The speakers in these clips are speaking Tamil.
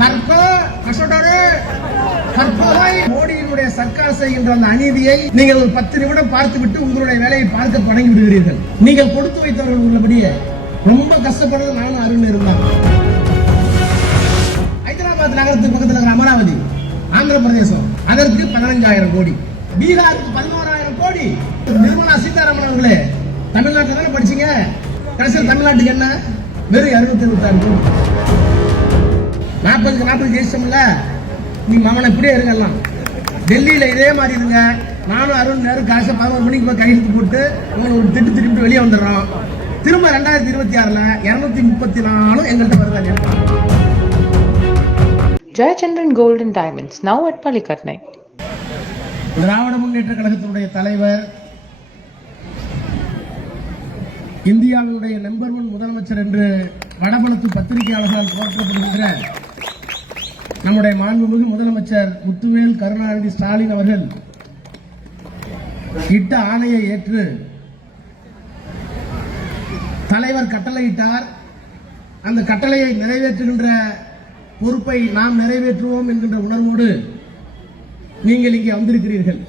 கற்ப கஷ்டோடு கற்பவை. மோடியினுடைய சர்க்கார் செய்கின்ற அந்த அநீதியை நீங்கள் ஒரு பத்து நிமிடம் பார்த்துவிட்டு உங்களுடைய வேலையை பார்க்க தொடங்கி விடுகிறீர்கள். நீங்கள் கொடுத்து வைத்தவர்கள் உள்ளபடியே ரொம்ப கஷ்டப்படுறது நானும் அருண் இருந்தான் ஹைதராபாத் நகரத்துக்கு பக்கத்தில் இருக்கிற அமராவதி ஆந்திர பிரதேசம் அதற்கு பதினஞ்சாயிரம் கோடி. பீகாருக்கு பதினோராயிரம் கோடி. நிர்மலா சீதாராமன் அவர்களே தமிழ்நாட்டில் தானே படிச்சீங்க? கடைசியில் தமிழ்நாட்டுக்கு என்ன? வெறும் அறுபத்தி இருபத்தாறு கோடி. நாற்பதுக்கு நாற்பது ஜெயிச்சோம்ல நீ மகனை இப்படியே இருங்கலாம் டெல்லியில இதே மாதிரி இருங்க. நானும் அருண் நேரம் காசை பதினோரு மணிக்கு போய் கையெழுத்து போட்டு உங்களை ஒரு திட்டு திருப்பி வெளியே வந்துடுறோம். திரும்ப ரெண்டாயிரத்தி இருபத்தி ஆறுல இருநூத்தி முப்பத்தி நாலும் எங்கள்கிட்ட வருதா Jayachandran Gold and Diamonds, now at Palikatnai. திராவிட முன்னேற்ற கழகத்தினுடைய தலைவர் இந்தியாவினுடைய நம்பர் ஒன் முதலமைச்சர் என்று வடபலத்து பத்திரிகையாளர்களால் போற்றப்படுகின்ற நம்முடைய மாண்புமிகு முதலமைச்சர் முத்துவேல் கருணாநிதி ஸ்டாலின் அவர்கள் இட்ட ஆணையை ஏற்று தலைவர் கட்டளையிட்டார். அந்த கட்டளையை நிறைவேற்றுகின்ற பொறுப்பை நாம் நிறைவேற்றுவோம் என்கின்ற உணர்வோடு நீங்கள் இங்கே வந்திருக்கிறீர்கள்.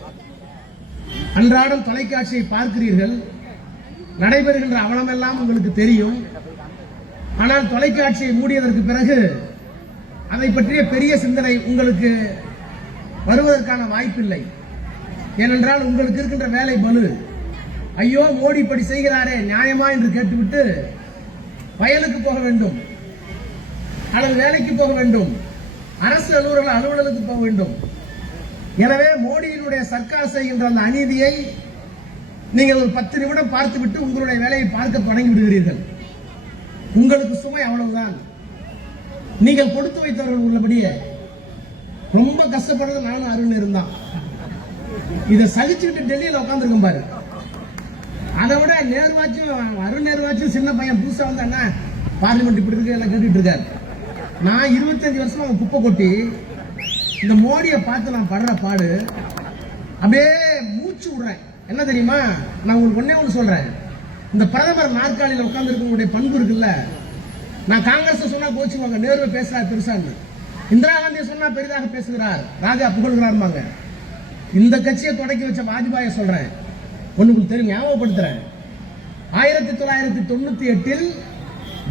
அன்றாடம் தொலைக்காட்சியை பார்க்கிறீர்கள். நடைபெறுகின்ற அவலமெல்லாம் உங்களுக்கு தெரியும். ஆனால் தொலைக்காட்சியை மூடியதற்கு பிறகு அதை பற்றிய பெரிய சிந்தனை உங்களுக்கு வருவதற்கான வாய்ப்பில்லை. ஏனென்றால் உங்களுக்கு இருக்கின்ற வேலை பலு. ஐயோ மோடி இப்படி செய்கிறாரே நியாயமா என்று கேட்டுவிட்டு வயலுக்கு போக வேண்டும். அல்லது வேலைக்கு போக வேண்டும். அரசு அலுவலக அலுவலகத்துக்கு போக வேண்டும். எனவே மோடியினுடைய சர்க்கார் செய்கின்ற அந்த அநீதியை நீங்கள் ஒரு பத்து நிமிடம் பார்த்துவிட்டு உங்களுடைய வேலையை பார்க்க தொடங்கி விடுகிறீர்கள். உங்களுக்கு சுமை அவ்வளவுதான். நீங்கள் கொடுத்து வைத்தவர்கள் உள்ளபடியே ரொம்ப கஷ்டப்படுறது நானும் அருண் இருந்தான். இதை சகிச்சுக்கிட்டு டெல்லியில் உட்காந்துருக்கோம் பாரு. அதை விட நேர்வாச்சும் அருண் நேர்வாச்சும் சின்ன பையன் புதுசா வந்தானே பார்லிமெண்ட் இப்படி இருக்கு எல்லாம் கேட்டுட்டு இருக்காரு. நான் இருபத்தஞ்சு வருஷமா அவன் குப்பை கொட்டி இந்த மோடியை பார்த்து நான் படுற பாடு அப்படியே மூச்சு விடுறேன். என்ன தெரியுமா? நான் உங்களுக்கு ஒன்னே ஒன்று சொல்றேன். இந்த பிரதமர் நாற்காலியில் உட்கார்ந்து இருக்கவங்களுடைய பண்பு இருக்குல்ல நான் காங்கிரஸ் சொன்னா கோச்சுவாங்க நேரு பேசுறார் பெருசான்னு இந்திரா காந்தியை சொன்னா பெரிதாக பேசுகிறார். ராஜா புகழ்கிறாருமாங்க இந்த கட்சியை தொடக்கி வச்ச வாஜ்பாயை சொல்றேன். ஒண்ணுக்கு தெரியும் ஞாபகப்படுத்துறேன். ஆயிரத்தி தொள்ளாயிரத்தி தொண்ணூத்தி எட்டில்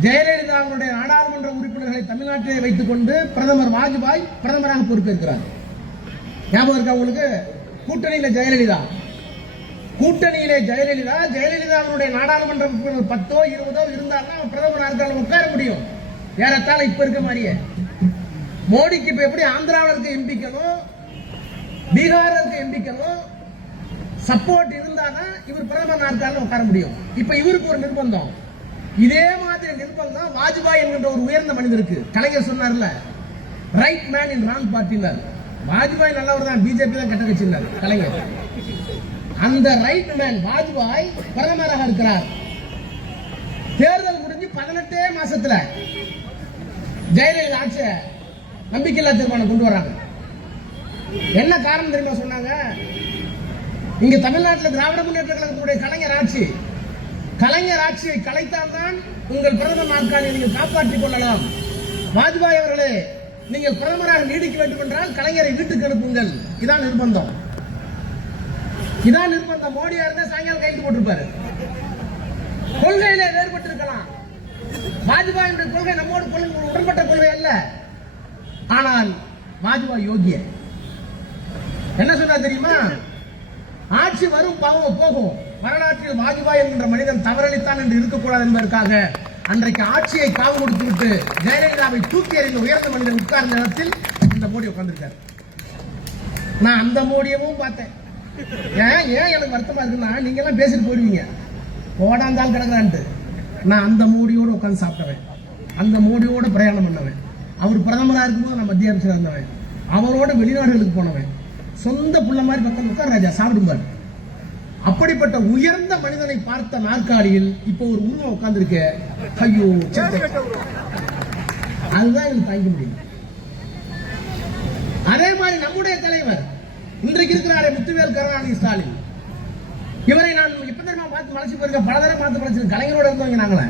ஜெயலலிதா அவருடைய நாடாளுமன்ற உறுப்பினர்களை தமிழ்நாட்டிலே வைத்துக் கொண்டு பிரதமர் வாஜ்பாய் பிரதமராக பொறுப்பேற்கிறார். ஞாபகம் இருக்கா உங்களுக்கு? கூட்டணியில் ஜெயலலிதா. கூட்டணியிலே ஜெயலலிதா ஜெயலலிதா அவருடைய நாடாளுமன்ற உறுப்பினர் பத்தோ இருபதோ இருந்தால்தான் அவர் பிரதமர் இருந்தாலும் உட்கார முடியும். ஏறத்தாழ இப்ப இருக்க மாதிரியே. மோடிக்கு இப்ப எப்படி ஆந்திராவில் இருக்க எம்பிக்கணும் பீகார் இருக்க எம்பிக்கணும் சப்போர்ட் இருந்தாதான் இவர் பிரதமர் நாற்காலில் உட்கார முடியும். இப்ப இவருக்கு ஒரு நிர்பந்தம். இதே மாதிரி நிர்பந்தம் வாஜ்பாய் என்கின்ற ஒரு உயர்ந்த மனிதருக்கு. கலைஞர் சொன்னார்ல ரைட் மேன் இன் ராங் பார்ட்டினார் வாஜ்பாய் நல்லவர் தான் பிஜேபி தான் கெட்ட கட்சினார் கலைஞர். அந்த ரைட் மேன் வாஜ்பாய் பிரதமராக இருக்கிறார். தேர்தல் முடிஞ்சு பதினெட்டே மாசத்துல ஜெயலலிதா ஆட்சியை நம்பிக்கையில்லா தீர்மானம் கொண்டு வராங்க என்ன காரணம் தெரியுமா சொன்னாங்க? இங்க தமிழ்நாட்டில் திராவிட முன்னேற்ற கழகத்தினுடைய கலைஞர் ஆட்சி. கலைஞர் ஆட்சியை கலைத்தால்தான் உங்கள் பிரதமர் நாற்காலியை நீங்கள் காப்பாற்றிக் கொள்ளலாம். வாஜ்பாய் அவர்களே நீங்கள் பிரதமராக நீடிக்க வேண்டும் என்றால் கலைஞரை வீட்டுக்கு அனுப்புங்கள். இதான் நிர்பந்தம். இதான் நிர்பந்தம். மோடியா இருந்தா சாயங்காலம் கைது போட்டிருப்பாரு. கொள்கையிலே வேறுபட்டிருக்கலாம். என்ற கொள்கை நம்மோடு கொள்கை உடன்பட்ட கொள்கை அல்ல. ஆனால் வாஜ்பாய் யோகிய. என்ன சொன்னா தெரியுமா? ஆட்சி வரும் பாவம் போகும். வரலாற்றில் வாஜ்பாய் என்கின்ற மனிதன் தவறளித்தான் என்று இருக்கக்கூடாது என்பதற்காக அன்றைக்கு ஆட்சியை காவு கொடுத்துவிட்டு ஜெயலலிதாவை தூக்கி எறிந்த உயர்ந்த மனிதன் உட்கார்ந்த இடத்தில் இந்த மோடி உட்கார்ந்திருக்காரு. நான் அந்த மோடியவும் பார்த்தேன். ஏன் ஏன் எனக்கு வருத்தமா இருக்குன்னா நீங்க எல்லாம் பேசிட்டு போயிடுவீங்க. ஓடாந்தால் கிடக்குறான்ட்டு நான் அந்த மோடியோட உட்கார்ந்து சாப்பிட்டவன். அந்த மோடியோட பிரயாணம் பண்ணவன். அவர் பிரதமரா இருக்கும்போது நான் மத்திய அமைச்சராக இருந்தவன். அவரோட வெளிநாடுகளுக்கு போனவன். சொந்த புள்ள மாதிரி பக்கம் உட்கார் ராஜா சாப்பிடும்பார். அப்படிப்பட்ட உயர்ந்த மனிதனை பார்த்த நாற்காலியில் இப்போ ஒரு உருவம் உட்கார்ந்துருக்க. ஐயோ அதுதான் எனக்கு தாங்க முடியும். அதே மாதிரி நம்முடைய தலைவர் இன்றைக்கு இருக்கிறாரே முத்துவேல் கருணாநிதி ஸ்டாலின். இவரை நான் இப்ப தெரியுமா பார்த்து மலைச்சு போயிருக்க பல தடவை பார்த்து மலைச்சு கலைஞரோட இருந்தவங்க நாங்களே.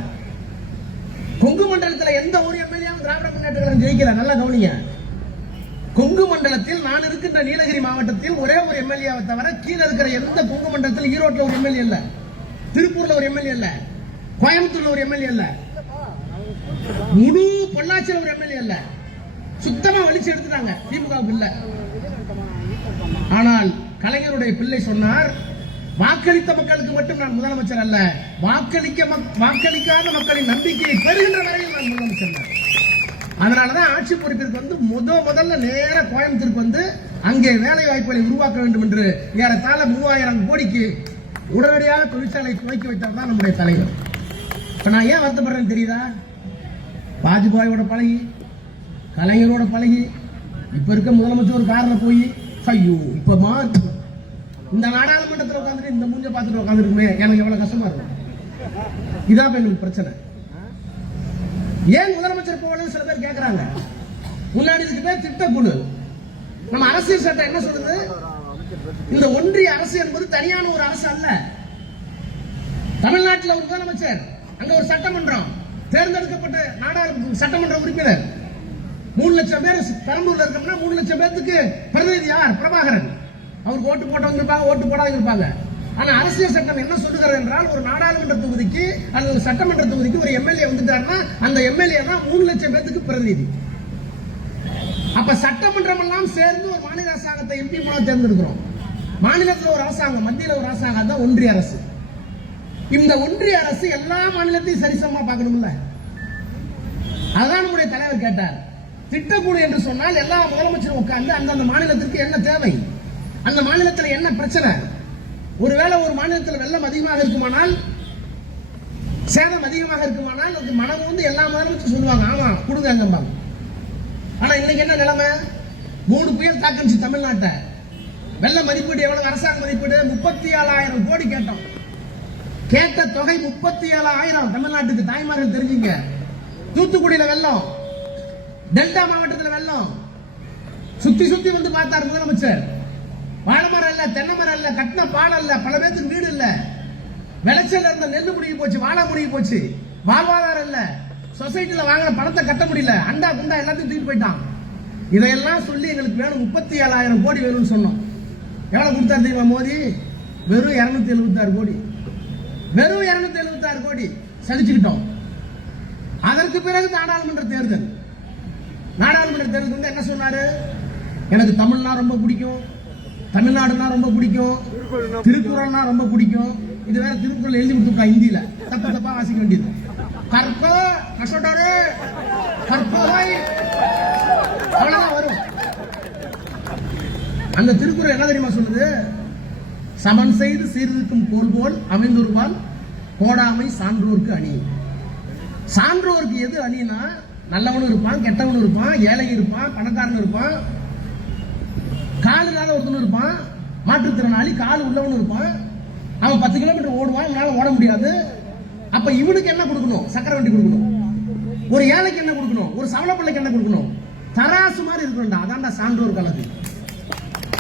கொங்கு மண்டலத்துல எந்த ஒரு எம்எல்ஏவும் திராவிட முன்னேற்ற கழகம் ஜெயிக்கல. நல்லா கவனிங்க. கொங்கு மண்டலத்தில் நான் இருக்கின்ற நீலகிரி மாவட்டத்தில் ஒரே ஒரு எம்எல்ஏவை தவிர கீழே இருக்கிற எந்த கொங்கு மண்டலத்தில் ஈரோட்டில் ஒரு எம்எல்ஏ இல்ல. திருப்பூர்ல ஒரு எம்எல்ஏ இல்ல. கோயம்புத்தூர்ல ஒரு எம்எல்ஏ இல்ல. முழு பொள்ளாச்சியில் ஒரு எம்எல்ஏ இல்ல. சுத்தமா வலிச்சு எடுத்துட்டாங்க. திமுகவுக்கு இல்ல. ஆனால் கலைஞருடைய பிள்ளை சொன்னார் வாக்களித்த மக்களுக்கு மட்டும் நான் முதலமைச்சர் அல்ல வாக்களிக்க மக்- வாக்களிக்காத மக்களின் நம்பிக்கையை பெறுகின்ற வரையில் நான் முதலமைச்சர் தான். அதனாலதான் ஆட்சி பொறுப்பிற்கு வந்து முத முதல்ல நேர கோயம்புத்தூருக்கு வந்து அங்கே வேலை வாய்ப்புகளை உருவாக்க வேண்டும் என்று ஏறத்தாழ மூவாயிரம் கோடிக்கு உடனடியாக தொழிற்சாலை துவக்கி வைத்தவர் தான் நம்முடைய தலைவர் இப்ப நான் ஏன் வருத்தப்படுறேன்னு தெரியுதா வாஜ்பாயோட பழகி கலைஞரோட பழகி இப்ப இருக்க முதலமைச்சர் ஒரு காரில் போய் ஐயோ இப்ப மா இந்த நாடாளுமன்றத்தில் உட்காந்துட்டு இந்த மூஞ்ச பார்த்துட்டு உட்காந்துருக்குமே எனக்கு எவ்வளவு கஷ்டமா இருக்கும் இதான் எங்களுக்கு எனக்கு பிரச்சனை. ஏன் முதலமைச்சர் போகலன்னு சில பேர் கேட்கறாங்க முன்னாடி இதுக்கு பேர் திட்டக்குழு. நம்ம அரசியல் சட்டம் என்ன சொல்லுது? இந்த ஒன்றிய அரசு என்பது தனியான ஒரு அரசு அல்ல. தமிழ்நாட்டில் ஒரு முதலமைச்சர் அங்க ஒரு சட்டமன்றம். தேர்ந்தெடுக்கப்பட்ட நாடாளுமன்ற சட்டமன்ற உறுப்பினர். மூணு லட்சம் பேர் பெரம்பூர்ல இருக்கோம்னா மூணு லட்சம் பேருக்கு பிரதிநிதி யார்? பிரபாகரன். அவருக்கு ஓட்டு போட்டவங்க இருப்பாங்க ஓட்டு போடாதவங்க இருப்பாங்க. ஆனா அரசியல் சட்டம் என்ன சொல்லுகிறது என்றால் ஒரு நாடாளுமன்ற தொகுதிக்கு அல்லது சட்டமன்ற தொகுதிக்கு ஒரு எம்எல்ஏ வந்துட்டாருன்னா அந்த எம்எல்ஏ தான் மூணு லட்சம் பேர்த்துக்கு பிரதிநிதி. அப்ப சட்டமன்றம் எல்லாம் சேர்ந்து ஒரு மாநில அரசாங்கத்தை எம்பி மூலம் தேர்ந்தெடுக்கிறோம். மாநிலத்தில் ஒரு அரசாங்கம் மத்தியில் ஒரு அரசாங்கம் தான் ஒன்றிய அரசு. இந்த ஒன்றிய அரசு எல்லா மாநிலத்தையும் சரிசமமா பார்க்கணும்ல? அதான் நம்முடைய தலைவர் கேட்டார். திட்டக்குழு என்று சொன்னால் எல்லா முதலமைச்சரும் உட்கார்ந்து அந்தந்த மாநிலத்திற்கு என்ன தேவை? அந்த மாநிலத்தில் என்ன பிரச்சனை? ஒருவேளை ஒரு மாநிலத்தில் வெள்ளம் அதிகமாக இருக்குமானால் சேதம் அதிகமாக இருக்குமானால் அது மனம் வந்து எல்லா முதலமைச்சரும் சொல்லுவாங்க ஆமா கொடுங்க அங்கம்பாங்க ஆனா இன்னைக்கு என்ன நிலைமை? மூணு புயல் தாக்கிச்சு தமிழ்நாட்டை. வெள்ள மதிப்பீடு எவ்வளவு? அரசாங்க மதிப்பீடு முப்பத்தி ஏழாயிரம் கோடி கேட்டோம். கேட்ட தொகை முப்பத்தி ஏழாயிரம் தமிழ்நாட்டுக்கு தாய்மார்கள் தெரிஞ்சுங்க. தூத்துக்குடியில வெள்ளம். டெல்டா மாவட்டத்தில் வெள்ளம். சுத்தி சுத்தி வந்து பார்த்தாரு முதலமைச்சர். வாழை மரம் இல்ல தென்னை மரம் இல்ல கட்டின பாலம் இல்ல பல பேருக்கு வீடு இல்ல. விளைச்சல் இருந்த நெல் முடிய போச்சு வாழை முடிய போச்சு. வாழ்வாதாரம் இல்ல. சொசைட்டில வாங்கின பணத்தை கட்ட முடியல. அண்டா குண்டா எல்லாத்தையும் தூக்கிட்டு போயிட்டான். இதையெல்லாம் சொல்லி எங்களுக்கு வேணும் முப்பத்தி ஏழாயிரம் கோடி வேணும்னு சொன்னோம். எவ்வளவு கொடுத்தாரு தெரியுமா மோடி வெறும் இருநூத்தி எழுபத்தாறு கோடி. வெறும் இருநூத்தி எழுபத்தாறு கோடி. சதிச்சுக்கிட்டோம் அதற்கு பிறகு நாடாளுமன்ற தேர்தல். நாடாளுமன்ற தேர்தல் வந்து என்ன சொன்னாரு? எனக்கு தமிழ்னா ரொம்ப பிடிக்கும் தமிழ்நாடுனா ரொம்ப பிடிக்கும் திருக்குறள்னா ரொம்ப பிடிக்கும். இது வேற திருக்குறள் எழுதி கொடுத்துருக்கா ஹிந்தியில. தப்ப தப்பா வாசிக்க வேண்டியது. கற்போ கஷ்டோடு கற்போவை அவ்வளவுதான் வரும். அந்த திருக்குறள் என்ன தெரியுமா சொல்லுது? சமன் செய்து சீர்திருக்கும் கோல் போல் அமைந்தொருவால் கோடாமை சான்றோர்க்கு அணி. சான்றோருக்கு எது அணினா நல்லவனும் இருப்பான் கெட்டவனும் இருப்பான் ஏழை இருப்பான் பணக்காரனும் இருப்பான் கால் இல்லாத ஒருத்தனும் இருப்பான் மாற்றுத்திறனாளி கால் உள்ளவனும் இருப்பான். அவன் பத்து கிலோமீட்டர் ஓடுவான் இவனால ஓட முடியாது. அப்ப இவனுக்கு என்ன கொடுக்கணும்? சக்கரை வண்டி கொடுக்கணும். ஒரு ஏழைக்கு என்ன கொடுக்கணும்? ஒரு சவள பிள்ளைக்கு என்ன கொடுக்கணும்? தராசு மாதிரி இருக்கணும்டா. அதான்டா சான்றோர் கலக்கு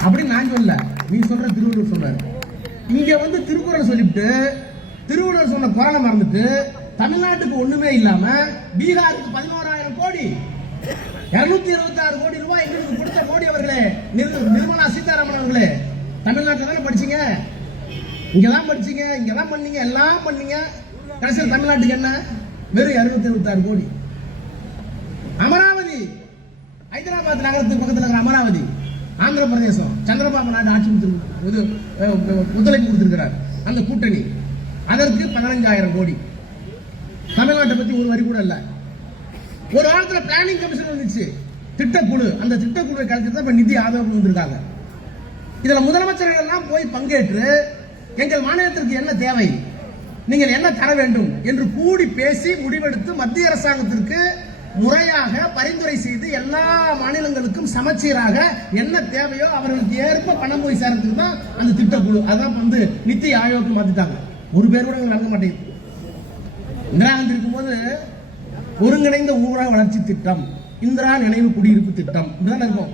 அப்படின்னு நான் சொல்ல நீ சொல்ற திருவள்ளுவர் சொல்றாரு. இங்க வந்து திருக்குறள் சொல்லிவிட்டு திருவள்ளுவர் சொன்ன குரலை மறந்துட்டு தமிழ்நாட்டுக்கு ஒண்ணுமே இல்லாம பீகாருக்கு பதினோராயிரம் கோடி இருநூத்தி இருபத்தி ஆறு கோடி ரூபாய் எங்களுக்கு கொடுத்த மோடி அவர்களே நிர்மலா சீதாராமன் அவர்களே. தமிழ்நாட்டில் தானே படிச்சீங்க? இங்கெல்லாம் படிச்சீங்க இங்கெல்லாம் பண்ணீங்க எல்லாம் பண்ணீங்க. கடைசியில் தமிழ்நாட்டுக்கு என்ன? வெறும் இருநூத்தி இருபத்தி ஆறு கோடி. அமராவதி ஹைதராபாத் நகரத்துக்கு பக்கத்தில் இருக்கிற அமராவதி ஆந்திர பிரதேசம் சந்திரபாபு நாயுடு ஆட்சி கொடுத்திரு- இது ஒத்துழைப்பு கொடுத்திருக்கிறார். அந்த கூட்டணி. அதற்கு பதினஞ்சாயிரம் கோடி. தமிழ்நாட்டை பத்தி ஒரு வரி கூட இல்ல. ஒரு காலத்துல பிளானிங் கமிஷன் வந்துச்சு. திட்டக்குழு. அந்த திட்டக்குழுவை கலைச்சு தான் இப்போ நிதி ஆதரவு வந்திருக்காங்க. இதுல முதலமைச்சர்கள் எல்லாம் போய் பங்கேற்று எங்கள் மாநிலத்திற்கு என்ன தேவை? நீங்கள் என்ன தர வேண்டும்? என்று கூடி பேசி முடிவெடுத்து மத்திய அரசாங்கத்திற்கு முறையாக பரிந்துரை செய்து எல்லா மாநிலங்களுக்கும் சமச்சீராக என்ன தேவையோ அவர்களுக்கு ஏற்ப பணம் போய் சேரத்துக்கு தான் அந்த திட்டக்குழு. அதான் வந்து நித்தி ஆயோக்கு மாத்திட்டாங்க. ஒரு பேர் கூட வழங்க மாட்டேங்குது. இந்திரா காந்தி இருக்கும்போது ஒருங்கிணைந்த ஊரக வளர்ச்சி திட்டம் இந்திரா நினைவு குடியிருப்பு திட்டம் இப்படிதானே இருக்கும்.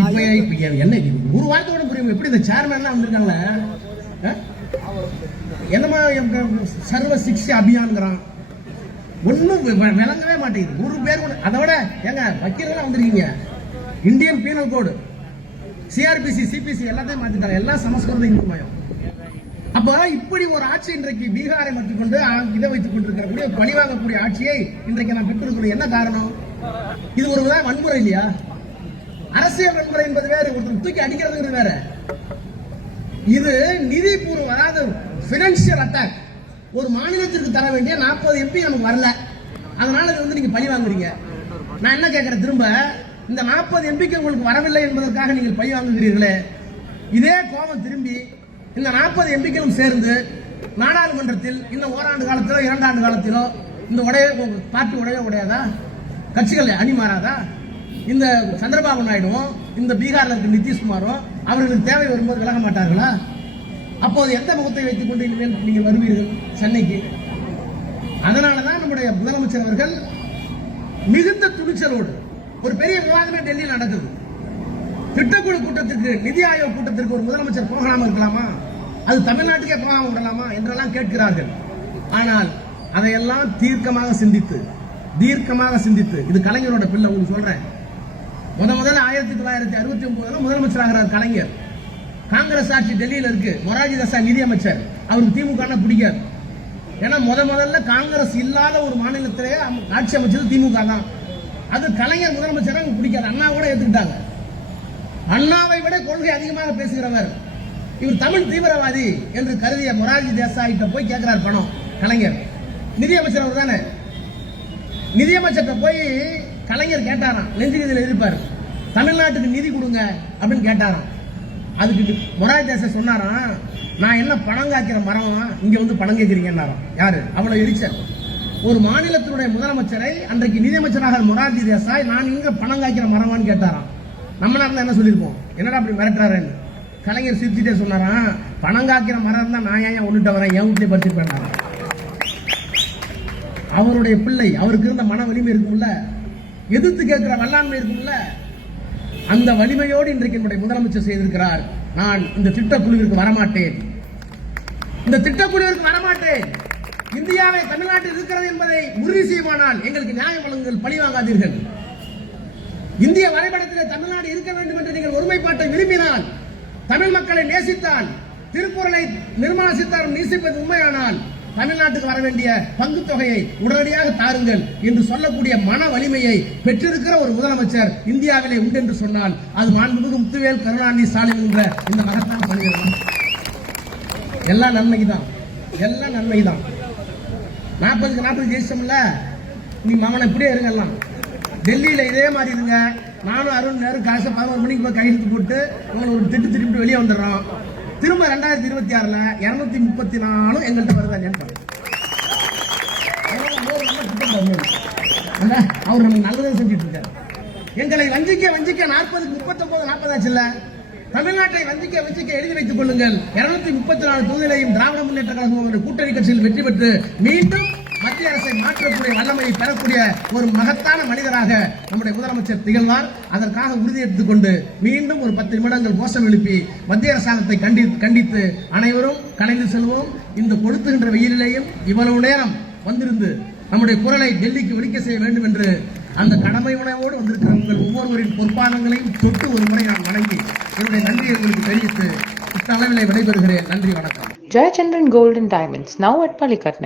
இப்ப இப்போ என்ன இது? ஒரு வாரத்தோட புரியும் எப்படி இந்த சேர்மேன்லாம் வந்திருக்காங்களே? ஆ? என்னமா எங்க சர்வ சிக்ஷா அபியான்ங்கிறான். ஒன்றும் விளங்கவே மாட்டேங்குது. ஒரு பேர் கூட அதை விட ஏங்க வக்கீலெல்லாம் வந்திருக்கீங்க. Indian penal code. CRPC CPC எல்லாத்தையும் மாத்திட்டாங்க. எல்லாம் சமஸ்கிருத இந்து மயம் அப்ப இப்படி ஒரு ஆட்சி இன்றைக்கு பீகாரை மட்டும் கொண்டு இதை வைத்துக் கொண்டிருக்கக்கூடிய பழிவாங்கக்கூடிய ஆட்சியை இன்றைக்கு நாம் பெற்றிருக்கிறோம் என்ன காரணம்? இது ஒரு வன்முறை இல்லையா? அரசியல் வன்முறை என்பது வேறு ஒருத்தர் தூக்கி அடிக்கிறது வேற. இது நிதி பூர்வம் அதாவது பினான்சியல் அட்டாக் ஒரு மாநிலத்திற்கு தர வேண்டிய நாற்பது எம்பி நமக்கு வரல. அதனால இது வந்து நீங்க பழி வாங்குறீங்க. நான் என்ன கேட்கறேன் திரும்ப இந்த நாற்பது எம்பிக்கு உங்களுக்கு வரவில்லை என்பதற்காக நீங்கள் பழி வாங்குகிறீர்களே. இதே கோபம் திரும்பி இந்த நாற்பது எம்பிக்களும் சேர்ந்து நாடாளுமன்றத்தில் இன்னும் ஓராண்டு காலத்திலோ இரண்டாண்டு காலத்திலோ இந்த உடைய பார்ட்டி உடைய உடையாதா? கட்சிகள் அணி மாறாதா இந்த சந்திரபாபு நாயுடுவும் இந்த பீகாரில் இருக்க நிதிஷ்குமாரும் அவர்களுக்கு தேவை வரும்போது விலக மாட்டார்களா? அப்போது எந்த முகத்தை வைத்துக் கொண்டு இனிமேல் நீங்கள் வருவீர்கள் சென்னைக்கு? அதனாலதான் நம்முடைய முதலமைச்சர் அவர்கள் மிகுந்த துணிச்சலோடு ஒரு பெரிய விவாதமே டெல்லியில் நடக்குது. திட்டக்குழு கூட்டத்திற்கு நிதி ஆயோக் கூட்டத்திற்கு ஒரு முதலமைச்சர் போகாம இருக்கலாமா? அது தமிழ்நாட்டுக்கே போகாமல் விடலாமா? என்றெல்லாம் கேட்கிறார்கள். ஆனால் அதையெல்லாம் தீர்க்கமாக சிந்தித்து தீர்க்கமாக சிந்தித்து இது கலைஞரோட பிள்ளை உங்களுக்கு சொல்றேன். முத முதல்ல ஆயிரத்தி தொள்ளாயிரத்தி அறுபத்தி ஒன்பதுல முதலமைச்சர் ஆகிறார் கலைஞர். காங்கிரஸ் ஆட்சி டெல்லியில் இருக்கு. மொராஜி தசா நிதியமைச்சர். அவருக்கு திமுக பிடிக்காது. ஏன்னா முத முதல்ல காங்கிரஸ் இல்லாத ஒரு மாநிலத்திலேயே அம்- ஆட்சி அமைச்சது திமுக தான். அது கலைஞர் முதலமைச்சர் அவங்க பிடிக்காது. அண்ணா கூட ஏற்றுக்கிட்டாங்க அண்ணாவை விட கொள்கை அதிகமாக பேசுகிறவர் இவர் தமிழ் தீவிரவாதி என்று கருதிய மொரார்ஜி தேசாயிட்ட போய் கேட்கிறார் பணம் கலைஞர். நிதியமைச்சர் அவர் தானே? நிதியமைச்சர்கிட்ட போய் கலைஞர் கேட்டாராம் நெஞ்சுகதியில் இருப்பார் தமிழ்நாட்டுக்கு நிதி கொடுங்க அப்படின்னு கேட்டாராம். அதுக்கு மொராஜி தேச சொன்னாராம் நான் என்ன பணம் காய்க்கிற மரம் இங்க வந்து பணம் கேட்கிறீங்கன்னாராம் யாரு? அவ்வளவு எரிச்சல். ஒரு மாநிலத்தினுடைய முதலமைச்சரை அன்றைக்கு நிதியமைச்சராக மொரார்ஜி தேசாய் நான் இங்க பணம் காய்க்கிற மரமான்னு கேட்டாராம். நம்ம நேரம் என்ன சொல்லியிருப்போம்? என்னடா அப்படி மிரட்டுறாருன்னு. கலைஞர் சிரிச்சுட்டே சொன்னாராம் பணம் காக்கிற மரம் தான் நான் ஏன் ஒண்ணுட்ட வரேன்? என் வீட்லயே படிச்சிருப்பேன் அவருடைய பிள்ளை அவருக்கு இருந்த மன வலிமை இருக்கும்ல? எதிர்த்து கேட்கிற வல்லாண்மை இருக்கும்ல? அந்த வலிமையோடு இன்றைக்கு என்னுடைய முதலமைச்சர் செய்திருக்கிறார். நான் இந்த திட்டக்குழுவிற்கு வரமாட்டேன். இந்த திட்டக்குழுவிற்கு வரமாட்டேன். இந்தியாவை தமிழ்நாட்டில் இருக்கிறது என்பதை உறுதி செய்வானால் எங்களுக்கு நியாயம் வழங்குங்கள் பழி வாங்காதீர்கள் இந்திய வரைபடத்தில் தமிழ்நாடு இருக்க வேண்டும் என்று நீங்கள் ஒருமைப்பாட்டை விரும்பினால் தமிழ் மக்களை நேசித்தால் திருக்குறளை நிர்மலா நேசிப்பது உண்மையானால் தமிழ்நாட்டுக்கு வர வேண்டிய பங்கு தொகையை உடனடியாக தாருங்கள் என்று சொல்லக்கூடிய மன வலிமையை பெற்றிருக்கிற ஒரு முதலமைச்சர் இந்தியாவிலே உண்டு என்று சொன்னால் அது மாண்புமிகு முத்துவேல் கருணாநிதி ஸ்டாலின் என்ற இந்த மகத்தான பணிகள் எல்லாம் நன்மைக்கு தான் எல்லாம் நன்மைக்கு தான் நாற்பதுக்கு நாற்பது ஜெயிச்சோம்ல நீ மகனை இப்படியே இருங்கலாம். டெல்லியில் இதே மாதிரி இருங்க. நானும் அருண் நேரம் காசை பதினோரு மணிக்கு போய் கையெழுத்து போட்டு உங்களை ஒரு திட்டு திருப்பிட்டு வெளியே வந்துடுறோம். திரும்ப ரெண்டாயிரத்தி இருபத்தி ஆறில் இரநூத்தி முப்பத்தி நாலும் எங்கள்கிட்ட வருதா இல்லையான்னு அவர் நமக்கு நல்லதே செஞ்சுட்டு இருக்காரு. எங்களை வஞ்சிக்க வஞ்சிக்க நாற்பதுக்கு முப்பத்தொன்பது நாற்பதாச்சுல்ல தமிழ்நாட்டை வஞ்சிக்க வஞ்சிக்க எழுதி வைத்துக் கொள்ளுங்கள். இருநூத்தி முப்பத்தி நாலு தொகுதிகளையும் திராவிட முன்னேற்ற கழகம் கூட்டணி கட்சியில் வெற்றி பெற்று மீண்டும் மத்திய அரசை மாற்றக்கூடிய வல்லமையை பெறக்கூடிய ஒரு மகத்தான மனிதராக நம்முடைய முதலமைச்சர் திகழ்வார். அதற்காக உறுதியெடுத்துக் கொண்டு மீண்டும் ஒரு பத்து நிமிடங்கள் கோஷம் எழுப்பி மத்திய அரசாங்கத்தை கண்டி கண்டித்து அனைவரும் கலைந்து செல்வோம். இந்த கொடுத்துகின்ற வெயிலிலேயும் இவ்வளவு நேரம் வந்திருந்து நம்முடைய குரலை டெல்லிக்கு ஒலிக்க செய்ய வேண்டும் என்று அந்த கடமை உணவோடு வந்திருக்கிற உங்கள் ஒவ்வொருவரின் பொற்பாதங்களையும் தொட்டு ஒரு முறை நான் வணங்கி என்னுடைய நன்றியை உங்களுக்கு தெரிவித்து இத்தளவிலே விடைபெறுகிறேன். நன்றி வணக்கம். Jayachandran golden diamonds now at at